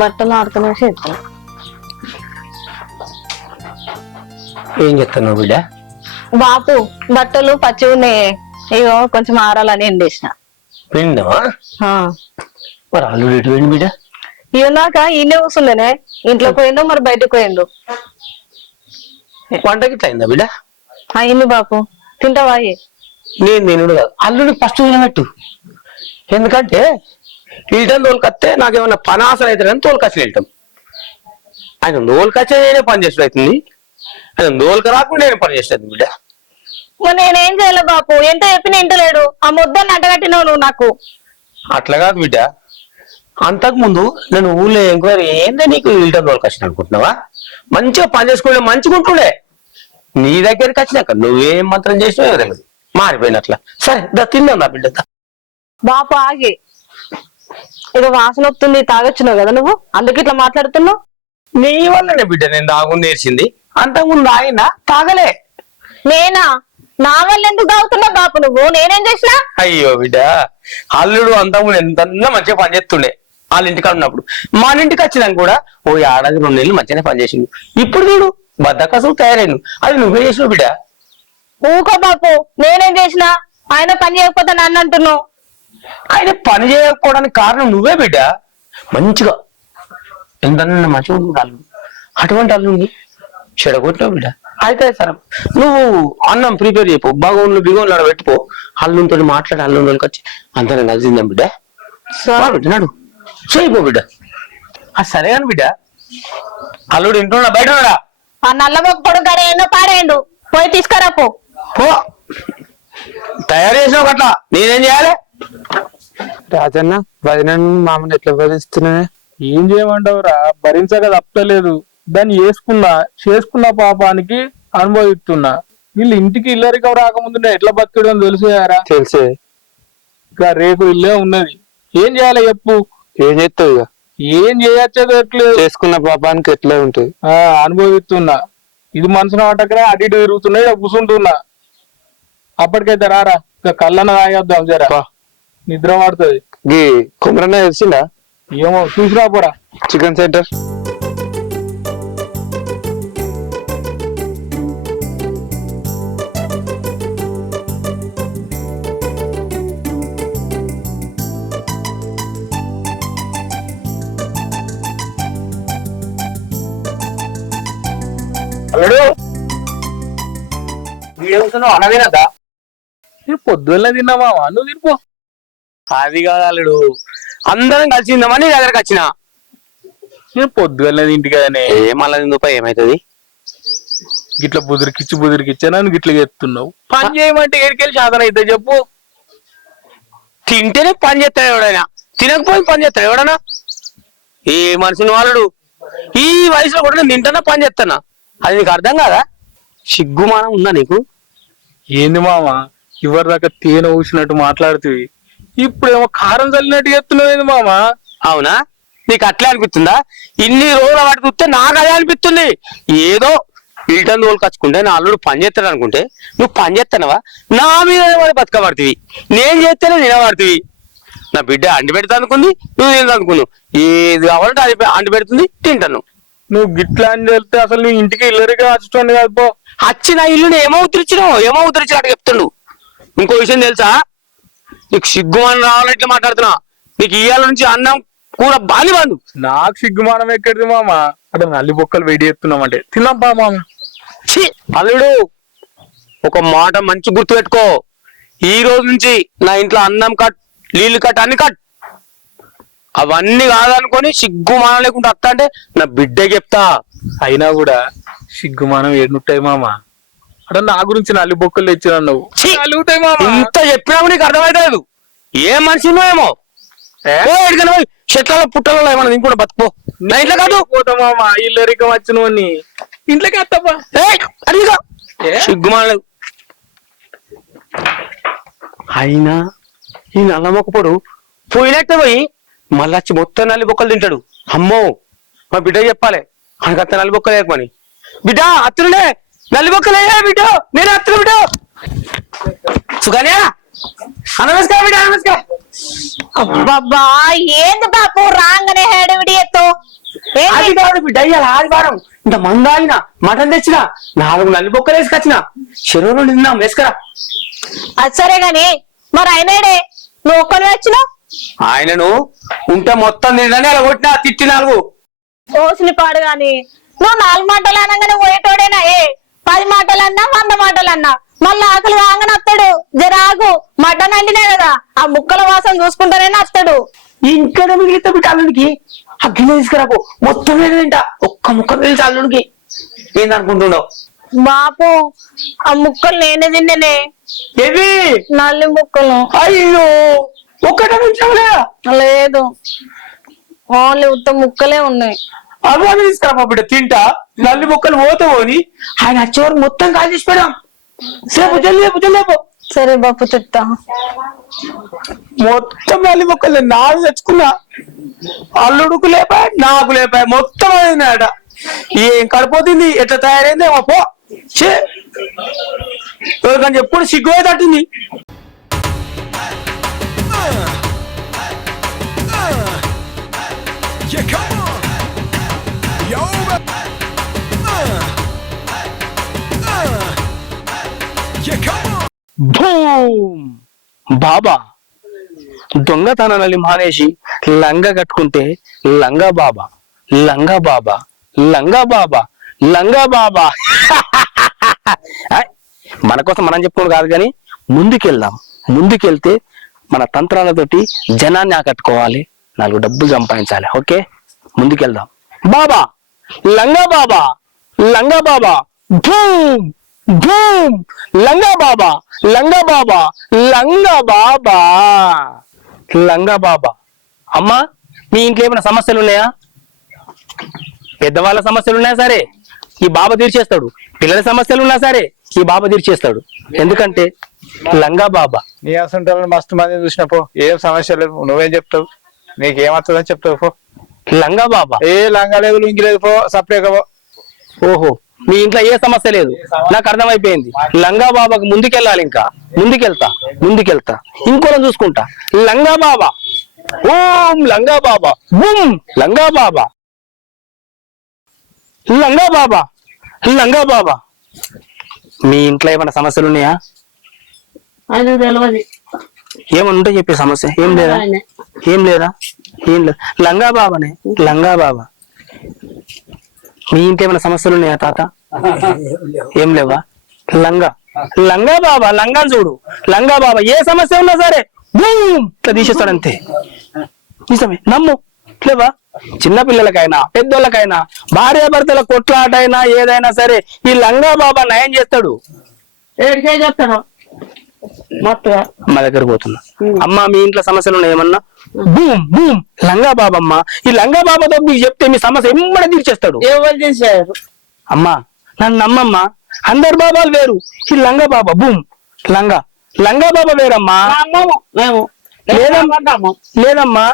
బట్టలు ఆడుతున్నా చేస్తాను. ఏం చెప్తున్నావు బిడ్డ? బాపు బట్టలు పచ్చి ఉన్నాయి, ఇగో కొంచెం ఆరాలని ఎండేసిన. పిండమా? మరి అల్లుడు ఎటు పోయిండు బిడ్డ? ఇన్నాక ఈయనే కూర్చుండేనే, ఇంట్లో పోయిండు మరి బయటకు పోయిండు. వంటకి ఇట్లా అయిందా బిడ్డ? అయింది బాపు. తింటావా? నేను తినుడు కాదు, అల్లుడు ఫస్ట్ తినట్టు. ఎందుకంటే ఇల్టం తోలుకొస్తే నాకేమన్నా పని ఆసన అవుతుందని తోలుకొచ్చి వెళ్తాం. ఆయన తోలుకొచ్చే నేనే పని చేసిన అవుతుంది, ఆయన తోలుక రాకుండా నేను పని చేస్తుంది బిడ్డ. మరి నేనేం చేయలే బాపు, ఎంత చెప్పినా ఇంటలేడు. ఆ ముద్దని అంటగట్టినావు నువ్వు నాకు. అట్లా కాదు బిడ్డ, అంతకు ముందు నేను ఊళ్ళో ఎంక్వైరీ ఏందే నీకు ఇల్టం తోలుకొచ్చిన అనుకుంటున్నావా? మంచిగా పని చేసుకుంటే మంచిగా ఉంటుండే. నీ దగ్గరికి వచ్చినాక నువ్వేం మంత్రం చేసినావు తెలియదు, మారిపోయినట్లా. సరే దా తిందాం నా బిడ్డ. బాపు ఆగి, ఏదో వాసన వస్తుంది, తాగొచ్చినావు కదా నువ్వు, అందుకు ఇట్లా మాట్లాడుతున్నావు. నీ వల్లనే బిడ్డ నేను తాగుంది నేర్చింది, అంతకుముందు ఆయన తాగలే. నేనా? నా వల్ల ఎందుకు తాగుతున్నావు బాపు నువ్వు? నేనేం చేసినా? అయ్యో బిడ్డ, అల్లుడు అంతకుముందు ఎంత మంచిగా పని చేస్తుండే వాళ్ళ ఇంటికి ఉన్నప్పుడు. మన ఇంటికి వచ్చినాక కూడా ఓ ఏడాది 2 నెలలు మంచిగానే పని చేసిండు. ఇప్పుడు చూడు బద్దకసం తయారైను, అది నువ్వే చేసినావు బిడ్డ. ఊకో బాపు, నేనేం చేసినా? ఆయన పని చేయకపోతే నన్ను అంటున్నావు. ఆయన పని చేయకపోవడానికి కారణం నువ్వే బిడ్డ. మంచిగా ఎంత మంచిగా ఉంది అల్లుడు, అటువంటి అల్లుడిని చెడగొట్టినావు బిడ్డ. అయితే సరే నువ్వు అన్నం ప్రిపేర్ చేయపో, బాగోన్లు బిగోన్లు ఆడ పెట్టుకో, అల్లునితో మాట్లాడి అల్లుని వచ్చి అంతా నేను కలిసిందాం బిడ్డ. నాడు చేయిపో బిడ్డ. సరే అని బిడ్డ, అల్లుడు ఇంట్లో బయట ఉన్నాడా? ఆ నల్లమొక్క కొడుకు ఎన్నో పాడేయండు, పోయి తీసుకురా పో. తయారు చేసినావు అట్లా, నేనేం చేయాలి? రాజన్న వదిన మామని ఎట్లా భరిస్తున్నా? ఏం చేయమంటావురా, భరించక తప్పలేదు. దాన్ని చేసుకున్న పాపానికి అనుభవిస్తున్నా. వీళ్ళు ఇంటికి ఇల్లరికం రాకముందు ఎట్లా బతుకడం తెలుసుయారా? తెలిసే. ఇంకా రేపు ఇల్లే ఉన్నది, ఏం చేయాలి చెప్పు? ఏం చేస్తావు ఇక? ఏం చేయొచ్చేది ఎట్లేదు, చేసుకున్న పాపానికి ఎట్లా ఉంటుంది అనుభవిస్తున్నా. ఇది మనసున పట్టకనే అటు ఇటు తిరుగుతున్నాయి, కూర్చుంటున్నా. అప్పటికైతే రారా, ఇక కళ్ళన తాగేద్దాం జరా, నిద్ర పడుతుంది. గీ కుమరన్న తెలిసిందా? ఏమో చూసిరా పోరా. చికెన్ సెంటర్ అల్లుడు వీడేమవుతున్నావు? అన్న తినద్దా? పొద్దున్న తిన్నావా? నువ్వు తినిపో. అది కాదు అల్లుడు, అందరం కలిసి తిందామని నీ దగ్గరకు వచ్చిన. నేను పొద్దున్న ఇంటి కదనే. మళ్ళీ తిందుపై ఏమైతుంది? గిట్ల బుదిరికిచ్చా నన్ను గిట్ల చెప్తున్నావు. పని చేయమంటే ఏడికెళ్ళి సాధన అయితే చెప్పు. తింటేనే పని చేస్తాడు ఎవడైనా, తినకపోయి పని చేస్తాడు ఎవడన్నా? ఏ మనిషిని వాళ్ళడు ఈ వయసులో కూడా నేను తింటానా పని చేస్తానా? అది నీకు అర్థం కాదా? సిగ్గుమానం ఉందా నీకు? ఏంది మామ, ఇవరి దాకా తేనె ఊసినట్టు మాట్లాడుతుంది, ఇప్పుడేమో కారం చల్లినట్టు చెప్తున్నావు ఏంది మామ? అవునా, నీకు అట్లే అనిపిస్తుందా? ఇన్ని రోజుల వాటి చూస్తే నాకు అదే అనిపిస్తుంది. ఏదో ఇల్టన్ తోలుకొచ్చుకుంటే నా అల్లుడు పని చేస్తాడు అనుకుంటే నువ్వు పని చేస్తానవా? నా మీద బతకబడుతుంది, నేను చేస్తేనే నిలబడుతుంది. నా బిడ్డ అండి పెడతా అనుకుంది, నువ్వు తినదు అనుకున్నావు. ఏది కావాలంటే అది అండి పెడుతుంది, తింటాను. నువ్వు గిట్లా అని చెప్తే అసలు నువ్వు ఇంటికి ఇల్లరిగా వచ్చి కాదు పో. వచ్చి నా ఇల్లుని ఏమో ఉత్తరించినట్టు చెప్తుండు. ఇంకో విషయం తెలుసా, నీకు సిగ్గుమానం రావాలని ఇట్లా మాట్లాడుతున్నా. నీకు ఇయ్యాల నుంచి అన్నం కూర బాలి బంధు. నాకు సిగ్గుమానం ఎక్కడిది మామ? అక్కడ నల్లి బొక్కలు వేడి చేస్తున్నామంటే తిన్నాం బా మామ. అల్లుడు ఒక మాట మంచి గుర్తు పెట్టుకో, ఈ రోజు నుంచి నా ఇంట్లో అన్నం కట్, నీళ్లు కట్, అన్ని కట్. అవన్నీ కాదనుకొని సిగ్గుమానం లేకుండా అత్త అంటే నా బిడ్డ చెప్తా. అయినా కూడా సిగ్గుమానం ఏడుంటాయి మామ? అక్కడ నా గురించి నల్లి బొక్కలు తెచ్చినా నువ్వు. ఇంత చెప్పినా నీకు అర్థమైతలేదు. ఏ మనిషినో ఏమో చెట్ల పుట్టలలో ఏమన్నా ఇంకోటి బతుకో. నా ఇంట్లో కాదు పోతా మామ, ఇల్లరికం వచ్చినవన్నీ ఇంట్లోకి వస్తావా? అడిగా సిగ్గుమానం. అయినా ఈ నల్లమొక్కడు పోయినట్టే పోయి మళ్ళీ వచ్చి మొత్తం నల్లి బొక్కలు తింటాడు. అమ్మో, మా బిడ్డ చెప్పాలి ఆయనకు అత్త నల్లి బొక్కలు వేయకమని. బిడ్డ అత్తులే నల్లి బొక్కలు వేయ బిడ్డ, నేను అత్తులు బిడ్డ. సుగానే నమస్కారం బిడ్డ, నమస్కారం. అబ్బబ్బా ఏంది బాపు రాగానే హేడవిడి ఎత్తు అది కాదు బిడ్డ ఇవాళ ఆదివారం ఇంత మందాగిన మటన్ తెచ్చిన 4 నల్లి బొక్కలు వేసుకొచ్చిన చెరువులో నిన్నాం వేసుకరా. అది సరే గాని మరి అయినాడే నువ్వు ఒక్కని వచ్చినావు ఆయనను ఉంటే మొత్తం తింటే అలా కొట్టినా తిట్టి 4. ఓసిని పాడు గాని నువ్వు 4 మాటలు అనగానే పోయేటోడేనా 10 మాటలన్నా 100 మాటలన్నా మళ్ళీ ఆకలి కాగానే వస్తాడు. జరాగు మటన్ అండినే కదా ఆ ముక్కల వాసన చూసుకుంటానే వస్తాడు. ఇంకా మిగిలితే బిడ్డ అల్లుడికి ఆ గిన్నె తీసుకురాకు మొత్తం తింటా ఒక్క ముక్క తెలిసి అల్లుడికి ఏందనుకుంటున్నావు. బాపు ఆ ముక్కలు నేనే తిన్ననే ఏవి నల్లి ముక్కలు. అయ్యో ఒక్కటే ఉంచావులే లేదు ఓన్లీ ఉత్త ముక్కలే ఉన్నాయి. అవి తీసుకురా బిడ్డ తింటా నల్లి మొక్కలు పోతావని ఆయన వచ్చేవారు మొత్తం కాల్ చేసి పెడాం. సేపు జల్లేపు సరే బాపు చెప్తా. మొత్తం నల్లి మొక్కలు 4 తెచ్చుకున్నా అల్లుడుకు లేపాయి నాకు లేపాయి మొత్తం అయిందట. ఏం కడిపోతుంది ఎట్లా తయారైందేమో పో ఎవరికని చెప్పుడు సిగ్గు తట్టింది. బాబా దొంగతనాలని మానేసి లంగా కట్టుకుంటే లంగా బాబా లంగా బాబా లంగా బాబా లంగా బాబా. మన కోసం మనం చెప్పుకోవడం కాదు కానీ ముందుకెళ్దాం. ముందుకెళ్తే మన తంత్రాలతోటి జనాన్ని ఆకట్టుకోవాలి, 4 డబ్బులు సంపాదించాలి. ఓకే ముందుకెళ్దాం. బాబా లంగా బాబా లంగా బాబా ధూమ్ ధూమ్ లంగా బాబా లంగా బాబా లంగా బాబా లంగా బాబా. అమ్మా మీ ఇంట్లో ఏమైనా సమస్యలు ఉన్నాయా? పెద్దవాళ్ళ సమస్యలు ఉన్నా సరే ఈ బాబా తీర్చేస్తాడు. పిల్లల సమస్యలు ఉన్నా సరే ఈ బాబా తీర్చేస్తాడు. ఎందుకంటే లంగా బాబా. నీ అసంటాలని మస్తు మంది చూసినపో ఏం సమస్య లేదు. నువ్వేం చెప్తావు? నీకేమవుతుందని చెప్తావు పో. లంగా బాబా ఏ లంగా లేదు లుంగి లేదు పో సపరేట్గా పో. ఓహో మీ ఇంట్లో ఏ సమస్య లేదు నాకు అర్థమైపోయింది. లంగా బాబాకు ముందుకెళ్ళాలి. ఇంకా ముందుకెళ్తా ఇంకోలా చూసుకుంటా. లంగా బాబా ఓం లంగా బాబా బుమ్ లంగా బాబా లంగా బాబా లంగా బాబా. మీ ఇంట్లో ఏమైనా సమస్యలు ఉన్నాయా? అది తెలియదు. ఏమన్నా ఉంటే చెప్పే సమస్య ఏం లేదా? ఏం లేదా? ఏం లేదు. లంగా బాబానే లంగా బాబా. మీ ఇంట్లో ఏమైనా సమస్యలు ఉన్నాయా తాత? ఏం లేవా? లంగా బాబా లంగా చూడు లంగా బాబా ఏ సమస్య ఉన్నా సరే బూమ్ ఇట్లా తీసేస్తాడు అంతే. నిజమే నమ్ము. లేవా? చిన్నపిల్లలకైనా పెద్దోళ్ళకైనా భార్యాభర్తల కొట్లాటైనా ఏదైనా సరే ఈ లంగా బాబా నయం చేస్తాడు. చెప్తాను మా దగ్గర పోతున్నా. అమ్మా మీ ఇంట్లో సమస్యలు ఉన్నాయి ఏమన్నా? బూమ్ బూమ్ లంగా బాబా. అమ్మా ఈ లంగా బాబాతో మీకు చెప్తే మీ సమస్య ఎమ్మడే తీర్చేస్తాడు. ఎవరు చేశారు? అమ్మా నన్ను నమ్మమ్మా. అందరు బాబాలు వేరు, ఈ లంగా బాబా బూమ్ లంగా బాబా వేరమ్మా. లేదమ్మా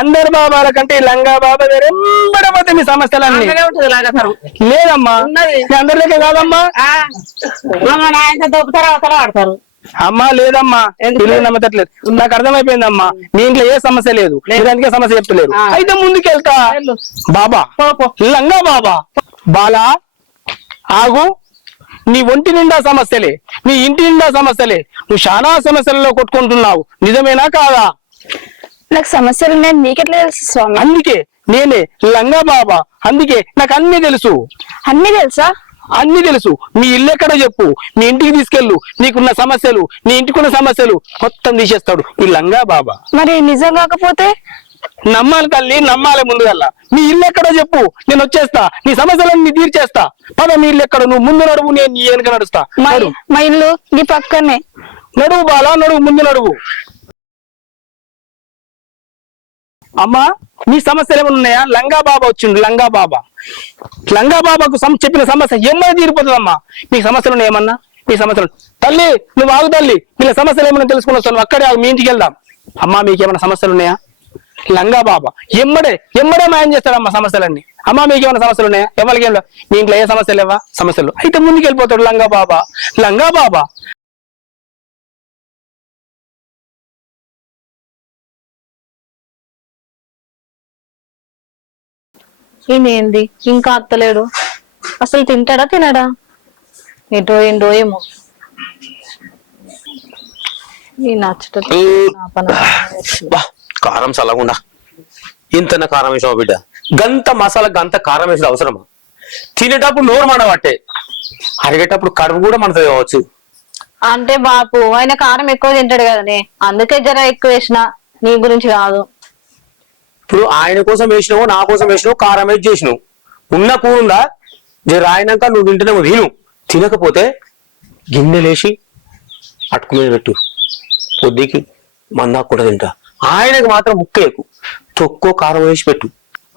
అందరు బాబాల కంటే ఈ లంగా బాబా వేరే ఎంబడపోతే మీ సమస్యలన్నీ. లేదమ్మా అందరిలోకే కాదమ్మా. ఆడతారు అమ్మా లేదమ్మా పిల్లలు నమ్మతట్లేదు. నాకు అర్థమైపోయిందమ్మా మీ ఇంట్లో ఏ సమస్య లేదు, అందుకే సమస్య చెప్తలేరు. అయితే ముందుకెళ్తా. బాబా లంగా బాబా. బాలా ఆగు. నీ ఒంటి నిండా సమస్యలే, నీ ఇంటి నిండా సమస్యలే, నువ్వు చాలా సమస్యలలో కొట్టుకుంటున్నావు. నిజమేనా కాదా? నాకు సమస్యలు ఉన్నాయని నీకెట్లా తెలుసు స్వామి? అందుకే నేనే లంగా బాబా. అందుకే నాకు అన్ని తెలుసు. అన్ని తెలుసా? అన్ని తెలుసు. మీ ఇల్లు ఎక్కడో చెప్పు, మీ ఇంటికి తీసుకెళ్ళు. నీకున్న సమస్యలు, నీ ఇంటికున్న సమస్యలు మొత్తం తీసేస్తాడు ఈ లంగా బాబా. మరి నిజం కాకపోతే? నమ్మాలి తల్లి, నమ్మాలి. ముందుగల్లా నీ ఇల్లు ఎక్కడో చెప్పు, నేను వచ్చేస్తా. నీ సమస్యలను నీ తీర్చేస్తా. పద మీ ఇల్లు ఎక్కడ, నువ్వు ముందు నడువు, నేను నీ వెనుక నడుస్తా. మా ఇల్లు నీ పక్కనే. నడువు బాలా నడువు, ముందు నడువు. అమ్మా మీ సమస్యలు ఏమైనా ఉన్నాయా? లంగా బాబా వచ్చిండు. లంగా బాబాకు చెప్పిన సమస్య ఏమైనా తీరిపోతుందమ్మా. మీ సమస్యలు ఉన్నాయి ఏమన్నా? మీ సమస్యలు తల్లి నువ్వు ఆగు తల్లి. వీళ్ళ సమస్యలు ఏమైనా తెలుసుకుని వస్తాను. అక్కడే ఆగు, మీ ఇంటికి వెళ్దాం. అమ్మా మీకేమైనా సమస్యలు ఉన్నాయా? లంగా బాబా ఎమ్మడే మాయం చేస్తాడమ్మా సమస్యలన్నీ. అమ్మా మీకేమైనా సమస్యలు ఉన్నాయా? ఎవరికి మీ ఇంట్లో ఏ సమస్యలు లేవా? సమస్యలు అయితే ముందుకు వెళ్ళిపోతాడు లంగా బాబా. ఈయనేంది ఇంకా అత్తలేడు, అసలు తింటాడా తినడా, ఎటో ఏంటో ఏమో. ఈ నచ్చుట బా కారం చల్లకుండా ఇంతన కారం వేసావు బిడ్డ, గంత మసాలా గంత కారం వేసేది అవసరమా? తినేటప్పుడు నోరు మండబట్టే, అరిగేటప్పుడు కడుపు కూడా మనతో కావచ్చు. అంటే బాపు ఆయన కారం ఎక్కువ తింటాడు కదనే, అందుకే జర ఎక్కువ వేసిన, నీ గురించి కాదు. ఇప్పుడు ఆయన కోసం వేసినావు, నా కోసం వేసినావు, కారం వేసి చేసినావు. ఉన్న కూర ఉందా, జర రాయినాక నువ్వు తింటేనేమో తిను, తినకపోతే గిన్నెలేసి అటుకు మీద పెట్టు, పొద్దుకి మందాకు కూడా తింటా. ఆయనకు మాత్రం ముక్క ఎక్కువ, తొక్కో కారం వేసి పెట్టు.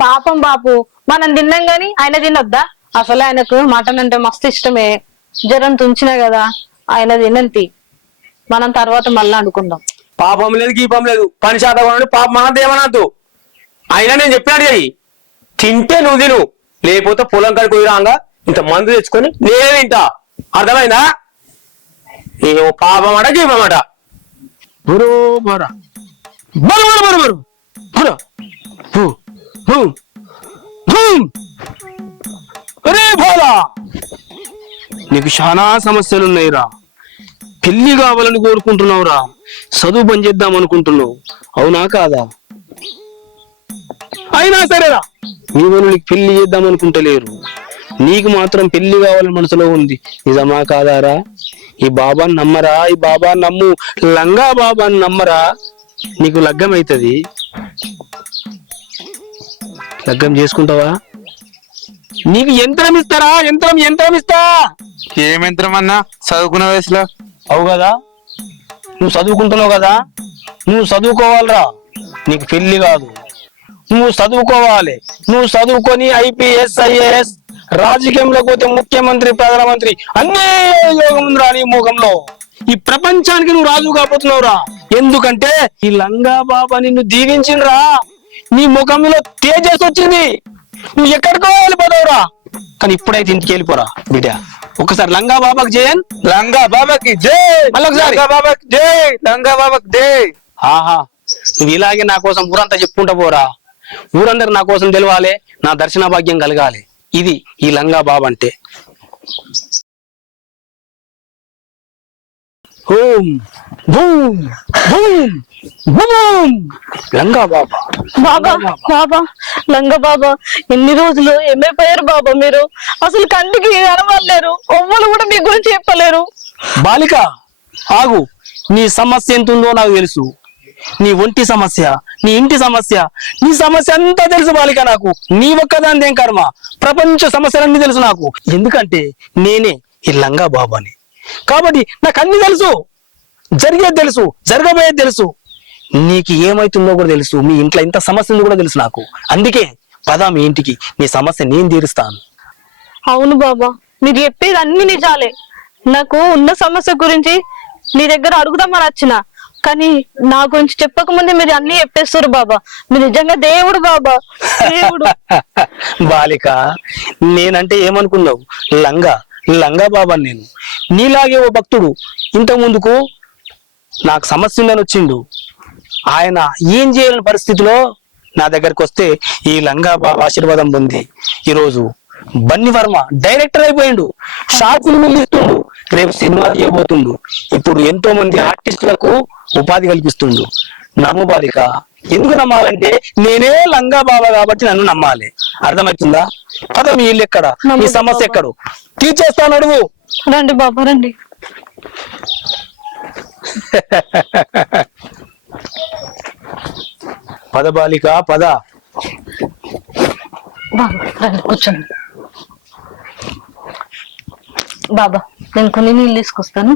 పాపం బాపు, మనం తిన్నాం గాని ఆయన తినొద్దా? అసలు ఆయనకు మటన్ అంటే మస్తు ఇష్టమే, జ్వరం తుంచినా కదా ఆయన తినంతి, మనం తర్వాత మళ్ళీ అనుకుందాం. పాపం లేదు గీపం లేదు, పని శాతం పాపం అన్నది ఏమనద్దు. అయినా నేను చెప్పినట్టు చెయ్యి, తింటే నువ్వు తిను, లేకపోతే పొలం కాడికి పోయిరాంగా ఇంత మందు తెచ్చుకొని నేనే తింటా, అర్థమైందా? ఏమో పాపం అట గీపమట. బరోబరా బరు బరు బరు బరు హూ హూ హూ. అరే భోలా, నీకు చాలా సమస్యలున్నాయిరా. పెళ్లి కావాలని కోరుకుంటున్నావురా, చదువు పని చేద్దాం అనుకుంటున్నావు, అవునా కాదా? అయినా సరేరా, నీ వాళ్ళు నీకు పెళ్లి చేద్దాం అనుకుంటలేరు, నీకు మాత్రం పెళ్లి కావాలని మనసులో ఉంది, నిజమా కాదారా? ఈ బాబాని నమ్మరా, ఈ బాబా నమ్ము, లంగా బాబాని నమ్మరా, నీకు లగ్గం అవుతుంది. లగ్గం చేసుకుంటావా? నీకు యంత్రం ఇస్తారా? యంత్రం యంత్రం ఇస్తా. ఏం యంత్రం అన్నా, చదువుకున్న వయసులో? అవు కదా, నువ్వు చదువుకుంటున్నావు కదా, నువ్వు చదువుకోవాలరా, నీకు పెళ్లి కాదు, నువ్వు చదువుకోవాలి. నువ్వు చదువుకొని ఐపీఎస్ ఐఏఎస్, రాజకీయంలోకి పోతే ముఖ్యమంత్రి ప్రధానమంత్రి అన్నీ యోగం ఉందిరా నీ ముఖంలో. ఈ ప్రపంచానికి నువ్వు రాజు కాబోతున్నావురా. ఎందుకంటే ఈ లంగా బాబా నిన్ను దీవించిండ్రా, నీ ముఖంలో తేజస్ వచ్చింది, నువ్వు ఎక్కడికో వెళ్ళిపోతావురా. కానీ ఇప్పుడైతే ఇంటికి వెళ్ళిపోరా బిడ్డ. ఒకసారి లంగా బాబాకి జయన్, లంగా బాబాకి జై, మళ్ళొకసారి లంగా బాబాకి జై, లంగా బాబాకి జై. ఆహా, నువ్వు ఇలాగే నా కోసం ఊరంతా చెప్పుకుంటా పోరా, ఊరందరూ నా కోసం తెలవాలి, నా దర్శన భాగ్యం కలగాలి. ఇది ఈ లంగా బాబా అంటే. ఓం భూమ్ భూమ్ భూమ్. లంగా బాబా. బాబా బాబా లంగ బాబా, ఎన్ని రోజులు ఏమైపోయారు బాబా మీరు? అసలు కంటికి కనవలేరు, ఒవ్వలు కూడా మీ గురించి చెప్పలేరు. బాలిక ఆగు, నీ సమస్య ఎంత ఉందో నాకు తెలుసు. నీ ఒంటి సమస్య, నీ ఇంటి సమస్య, నీ సమస్య అంతా తెలుసు బాలిక నాకు. నీ ఒక్కదాని ఏం కర్మ, ప్రపంచ సమస్యలన్నీ తెలుసు నాకు. ఎందుకంటే నేనే ఈ లంగా బాబాని కాబట్టి నాకు అన్ని తెలుసు, జరిగేది తెలుసు, జరగబోయేది తెలుసు, నీకు ఏమైతుందో కూడా తెలుసు, మీ ఇంట్లో ఇంత సమస్య ఉందో కూడా తెలుసు నాకు. అందుకే పదా మీ ఇంటికి, నీ సమస్య నేను తీరుస్తాను. అవును బాబా, మీరు చెప్పేది అన్ని నిజాలే. నాకు ఉన్న సమస్య గురించి నీ దగ్గర అడుగుదామని వచ్చిన, కానీ నా గురించి చెప్పకముందే మీరు అన్ని చెప్పేస్తారు బాబా. మీరు నిజంగా దేవుడు బాబా, దేవుడు. బాలిక, నేనంటే ఏమనుకున్నావు? లంగా బాబా నేను. నీలాగే ఓ భక్తుడు ఇంత ముందుకు నాకు సమస్య ఉందని వచ్చిండు. ఆయన ఏం చేయలేని పరిస్థితిలో నా దగ్గరకు వస్తే ఈ లంగా బాబా ఆశీర్వాదం పొంది ఈరోజు బన్నీ వర్మ డైరెక్టర్ అయిపోయిండు, షార్ట్ ఫిల్మ్ ఇస్తుండు, రేపు సినిమా చేయబోతుండు, ఇప్పుడు ఎంతో మంది ఆర్టిస్టులకు ఉపాధి కల్పిస్తుండు. నమ్ము బాలిక. ఎందుకు నమ్మాలంటే నేనే లంగా బాబా కాబట్టి నన్ను నమ్మాలి. అర్థమవుతుందా? పద మీ ఇల్లు ఎక్కడ, మీ సమస్య ఎక్కడు తీర్చేస్తాను, అడుగు. రండి బాబా రండి. పద బాలిక పద. బాబా రండి కూర్చోండి. బాబా నేను కొన్ని నీళ్ళు తీసుకొస్తాను.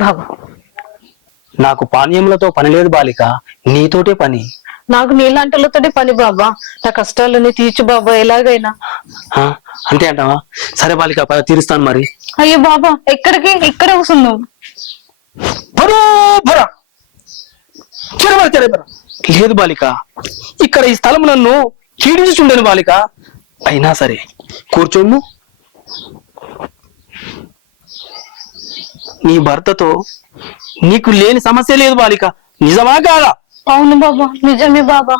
బాబా నాకు పానీయములతో పని లేదు బాలిక, నీతోటే పని. నాకు నీళ్ళంటలతోటి పని బాబా, నా కష్టాలని తీర్చు బాబా ఎలాగైనా. ఆ, అంతే అంటావా? సరే బాలిక పద, తీరుస్తాను మరి. అయ్యో బాబా ఎక్కడికి? ఇక్కడే కూర్చున్నావు. లేదు బాలిక, ఇక్కడ ఈ స్థలం నన్ను కీడించుండేను బాలిక. అయినా సరే కూర్చోము. నీ భర్తతో నీకు లేని సమస్య లేదు బాలిక, నిజమా కాదా? అవును బాబా, నిజమే బాబా.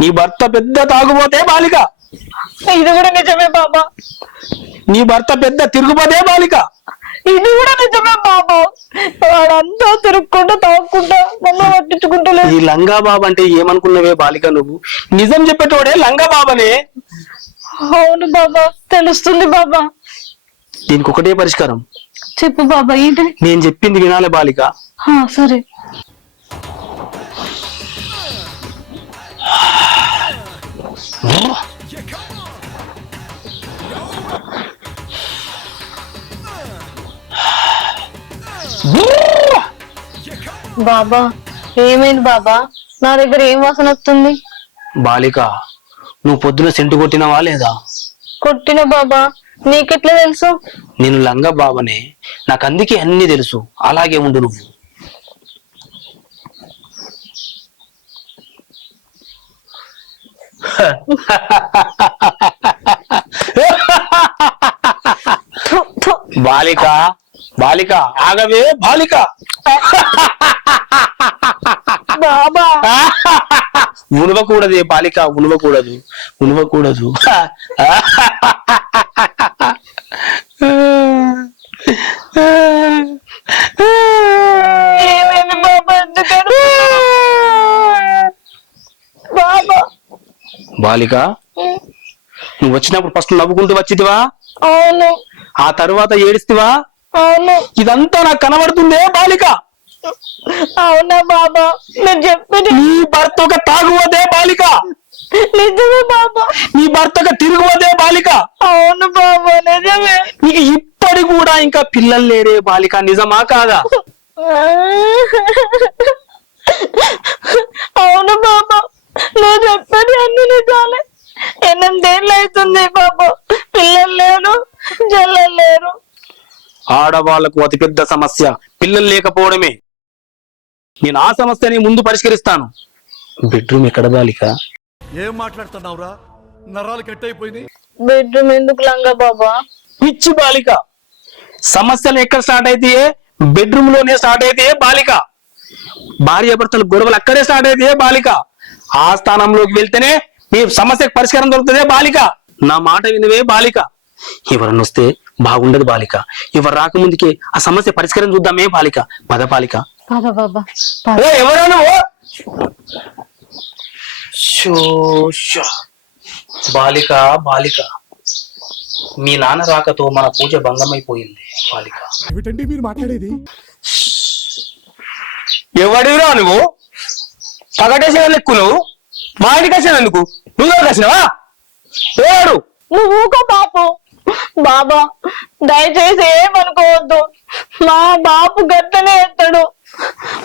నీ భర్త పెద్ద తాగుబోతే బాలిక, ఇది కూడా నిజమే బాబా. నీ భర్త పెద్ద తిరుగుబోతే బాలిక, ఇది కూడా నిజమే బాబా. వాడంతా తిరుక్కుంటూ తాక్కుంటా మమ్మ పట్టించుకుంటలేదు. ఈ లంగా బాబా అంటే ఏమనుకున్నావే బాలిక నువ్వు? నిజం చెప్పేటోడే లంగా బాబానే. అవును బాబా, తెలుస్తుంది బాబా. దీనికి ఒకటే పరిష్కారం. చెప్పు బాబా, ఏంటి? నేను చెప్పింది వినాలి బాలిక. సరే. బాబా ఏమైంది బాబా? నా దగ్గర ఏం వాసన వస్తుంది? బాలిక, నువ్వు పొద్దున సెంటు కొట్టినవా లేదా? కొట్టిన బాబా. నీకెట్లా తెలుసు? నేను లంగా బాబానే, నాకు అందుకే అన్ని తెలుసు. అలాగే ఉండు నువ్వు. థు, థు. బాలిక, బాలిక ఆగవే బాలిక. బాబా ఉనవకూడదే బాలిక, ఉనవకూడదు, ఉనవకూడదు. ఏమైంది బాబా? ఎందుకని బాబా? బాలిక, నువ్వు వచ్చినప్పుడు ఫస్ట్ నవ్వుకుంటూ వచ్చితివా? అవును. ఆ తరువాత ఏడిస్తివా? అవును. ఇదంతా నాకు కనబడుతుందే బాలిక. అవునా బాబా? నేను చెప్పేది నీ భర్త ఒక తాగువదే బాలిక, నిజమే బాబా. నీ భర్త ఒక తిరుగువదే బాలిక. అవును బాబా, నిజమే. నీకు ఇప్పటి కూడా ఇంకా పిల్లలు లేరే బాలిక, నిజమా కాదా? అవును బాబా, నువ్వు చెప్పేది అన్ని నిజాలే. 8 ఏళ్ళు అవుతుంది బాబా, పిల్లలు లేరు, జల్లలు లేరు. ఆడవాళ్లకు అతిపెద్ద సమస్య పిల్లలు లేకపోవడమే. నేను ఆ సమస్యని ముందు పరిష్కరిస్తాను. బెడ్రూమ్ ఎక్కడ బాలిక? ఏం మాట్లాడుతున్నావురా? నరాలు కట్ అయిపోయింది. బెడ్రూమ్ ఎందుకు లంగా బాబా? పిచ్చి బాలిక, సమస్యలు ఎక్కడ స్టార్ట్ అయితే బెడ్రూమ్ లోనే స్టార్ట్ అయితే బాలిక. భార్యాభర్తల గొడవలు అక్కడే స్టార్ట్ అయితే బాలిక. ఆ స్థానంలోకి వెళ్తేనే మీ సమస్యకు పరిష్కారం దొరుకుతుందే బాలిక. నా మాట వినవే బాలిక. ఎవరన్నా వస్తే బాగుండదు బాలిక. ఎవరు రాకముందుకే ఆ సమస్య పరిష్కారం చూద్దామే బాలిక. పద బాలిక. బాబా బాబా ఎవరా నువ్వు? బాలిక, బాలిక, మీ నాన్న రాకతో మన పూజ భంగమైపోయింది బాలిక. ఏమిటండి మీరు మాట్లాడేది? ఎవడిరా నువ్వు? పగటేసిన లెక్కు నువ్వు మా ఇంటికి వచ్చిన ఎందుకు? నువ్వు వచ్చినావా? ఎవడు? నువ్వు ఊకో బాపు. బాబా దయచేసి ఏమనుకోవద్దు. మా బాపు గట్టనే ఎత్తాడు.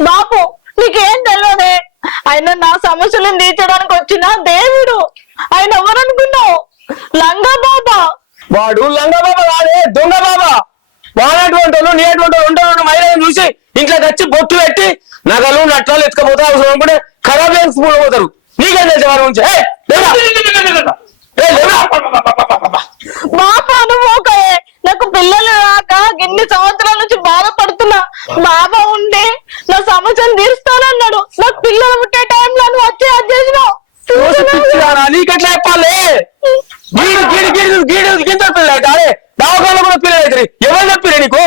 బాపు నీకేం తెలియదే. ఆయన నా సమస్యలను తీర్చడానికి వచ్చిన దేవుడు. ఆయన ఎవరనుకున్నావు? లంగా బాబా. వాడు లంగా బాబా కాదే, దొంగ బాబా. వాడటువంటి వాళ్ళు నీ అటువంటి ఉంటాను మహిళను చూసి ఇంట్లోకి వచ్చి బొట్టు పెట్టి నగలు నట్లాలు ఎత్తుకపోతే అవసరం అనుకుంటే ఖరాబ్ పోతారు. నీకేం తెలిసే వారి నుంచి? బాబా నువ్వు ఓకే. నాకు పిల్లలు రాక ఎన్ని సంవత్సరాల నుంచి బాధపడుతున్నా. బాబా ఉండి నా సమస్యను తీరుస్తానన్నాడు. నాకు పిల్లలు పుట్టే టైంలో నువ్వు వచ్చి అది చేసినావు. నీకెట్లా చెప్పాలి? గింత పిల్లలు అయితే అదే దావకాల్లో కూడా పిల్లలు అవుతారు. ఎవరు చెప్పిరే నీకు?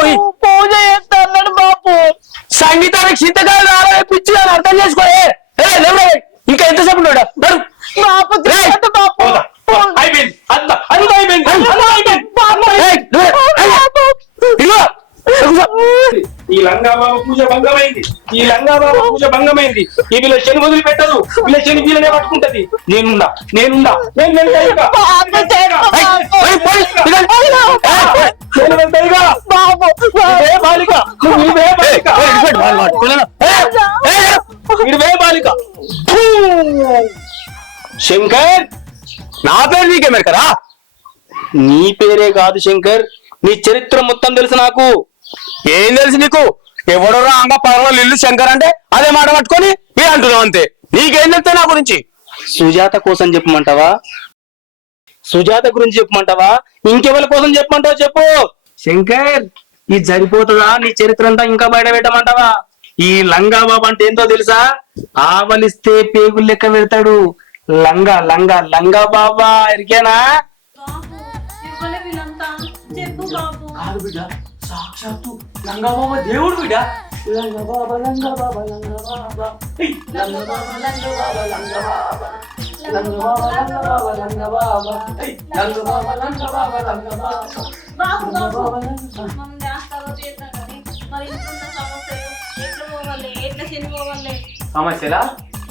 పూజ చేస్తా అన్నాడు బాపు. సంగీతానికి చింతకాయలు పిచ్చి అర్థం చేసుకోలే. ఇంకా ఎంతసేపు ఉన్నాడు? బాపు తిరగదు బాపు. ఈ లంగాబాబు పూజ భంగమైంది. ఈ లంగాబాబు పూజ భంగమైంది. ఈ వీళ్ళ శని వదిలి పెట్టదు. వీళ్ళ శని వీళ్ళనే పట్టుకుంటది. నేనుండా నేనుండా నేను వెళ్తా. బాపు చేస్తా బాపు. బాలిక బాలిక. శంకర్, నా పేరు నీకే మెరకరా? నీ పేరే కాదు శంకర్, నీ చరిత్ర మొత్తం తెలుసు నాకు. ఏం తెలుసు నీకు? ఎవడో రాంగా పర్వాలేదు ఇల్లు శంకర్ అంటే అదే మాట పట్టుకొని మీరు అంటున్నావు అంతే. నీకేం తెలుస్తాయి నా గురించి? సుజాత కోసం చెప్పమంటావా? సుజాత గురించి చెప్పమంటావా ఇంకెవరి కోసం చెప్పమంటావా చెప్పు శంకర్ ఇది సరిపోతుందా నీ చరిత్ర అంతా ఇంకా బయట పెట్టమంటావా ఈ లంగా బాబా అంటే ఏంటో తెలుసా ఆవలిస్తే పేగులు లెక్క పెడతాడు లంగా లంగా లంగా బాబా ఎరికేనా కాదు బిడ్డ సాక్షాత్తు లంగా బాబా దేవుడు బిడ్డ లంగా బాబా లంగా బాబా లంగా బాబా లంగా బాబా లంగా బాబా లంగా బాబా లంగా బాబా లంగా బాబా లంగా బాబా లంగా బాబా లంగా బాబా లంగా బాబా సమస్యలా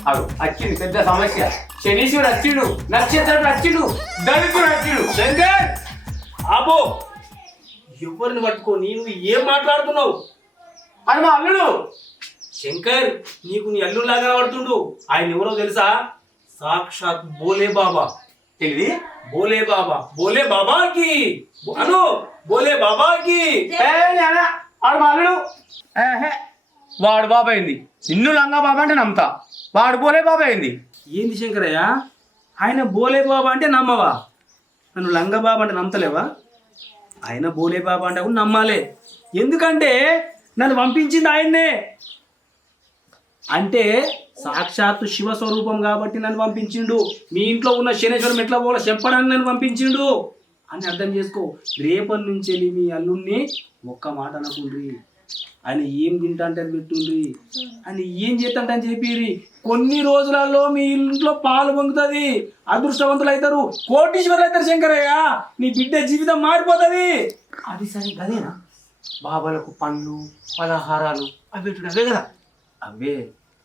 అవు వచ్చింది పెద్ద సమస్య శనీశ్వరుడు వచ్చిండు నక్షత్రుడు వచ్చిండు దళితుడు వచ్చిండు శంకర్ ఆపో ఎవరిని పట్టుకొని నువ్వు ఏం మాట్లాడుతున్నావు అని మా అల్లుడు శంకర్ నీకు నీ అల్లులాగా పడుతుండు ఆయన ఎవరో తెలుసా సాక్షాత్ బోలే బాబా తెలివి బోలే బాబా బోలే బాబాకి అను బోలే బాబాకి వాడు మా అల్లుడు వాడు బాబా అయింది నిన్ను లంగా బాబా అంటే నమ్ముతా వాడు పోలే బాబా అయింది ఏంది శంకరయ్య ఆయన బోలే బాబా అంటే నమ్మవా నన్ను లంగ బాబా అంటే నమ్మతలేవా ఆయన బోలే బాబా అంటే కూడా నమ్మాలే ఎందుకంటే నన్ను పంపించింది ఆయన్నే అంటే సాక్షాత్తు శివ స్వరూపం కాబట్టి నన్ను పంపించిండు మీ ఇంట్లో ఉన్న శనేశ్వరం ఎట్లా పోలో చెప్పడానికి నన్ను పంపించిండు అని అర్థం చేసుకో రేపటి నుంచి వెళ్ళి మీ అల్లుడిని ఒక్క మాట అనకుండ్రి ఆయన ఏం తింటా అంటే పెట్టుండ్రి ఆయన ఏం చేస్తా అని చెప్పిరి కొన్ని రోజులలో మీ ఇంట్లో పాలు పొంగుతుంది అదృష్టవంతులు అవుతారు కోటీశ్వరులు అవుతారు శంకరయ్య నీ బిడ్డ జీవితం మారిపోతుంది అది సరే కదేనా బాబాలకు పండ్లు పలహారాలు అవి పెట్టుడు అవే కదా అవే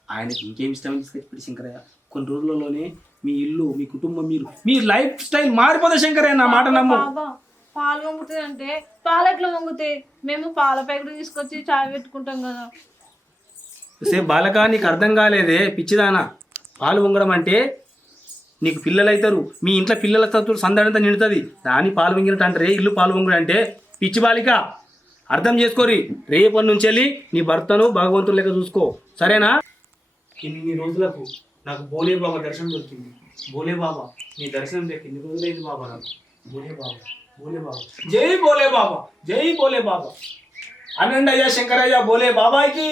ఆయనకి ఇంకేం ఇష్టమని తీసుకొచ్చి శంకరయ్య కొన్ని రోజులలోనే మీ ఇల్లు మీ కుటుంబం మీ లైఫ్ స్టైల్ మారిపోతుంది శంకరయ్య నా మాట నమ్ము పాలు వంగుతాయి అంటే పాలు ఎట్లా వంగుతాయి మేము పాల ప్యాకెట్ తీసుకొచ్చి చాయ్ పెట్టుకుంటాం కదా సేపు బాలక నీకు అర్థం కాలేదే పిచ్చిదానా పాలు వంగడం అంటే నీకు పిల్లలు అవుతారు మీ ఇంట్లో పిల్లలతో సందడంతా నిండుతుంది దాన్ని పాలు వంగినట్టు అంటారే ఇల్లు పాలు వంగుడు అంటే పిచ్చి బాలిక అర్థం చేసుకోరి రేపటి నుంచి వెళ్ళి నీ భర్తను భగవంతుడు లెక్క చూసుకో సరేనా ఇన్ని రోజులకు నాకు బోలే బాబా దర్శనం దొరికింది బోలే బాబా నీ దర్శనం లేక ఇన్ని రోజులైంది బాబా నాకు బోలే బాబా బోలే బాబా జై బోలే బాబా జై బోలే బాబా అనండయ్య శంకరయ్య బోలే బాబాకి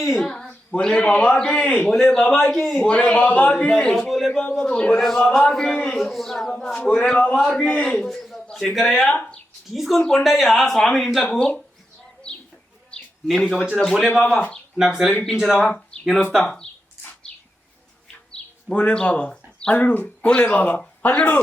బోలే బాబాకి బోలే బాబాకి బోలే బాబాకి బోలే బాబా బోలే బాబాకి బోలే బాబాకి శంకరయ్య తీసుకొని పొండయ్యా స్వామి ఇంట్లకు నేను ఇక వచ్చేదా బోలే బాబా నాకు సెలవు ఇప్పించదావా నేను వస్తా బోలే బాబా అల్లుడు బోలే బాబా అల్లుడు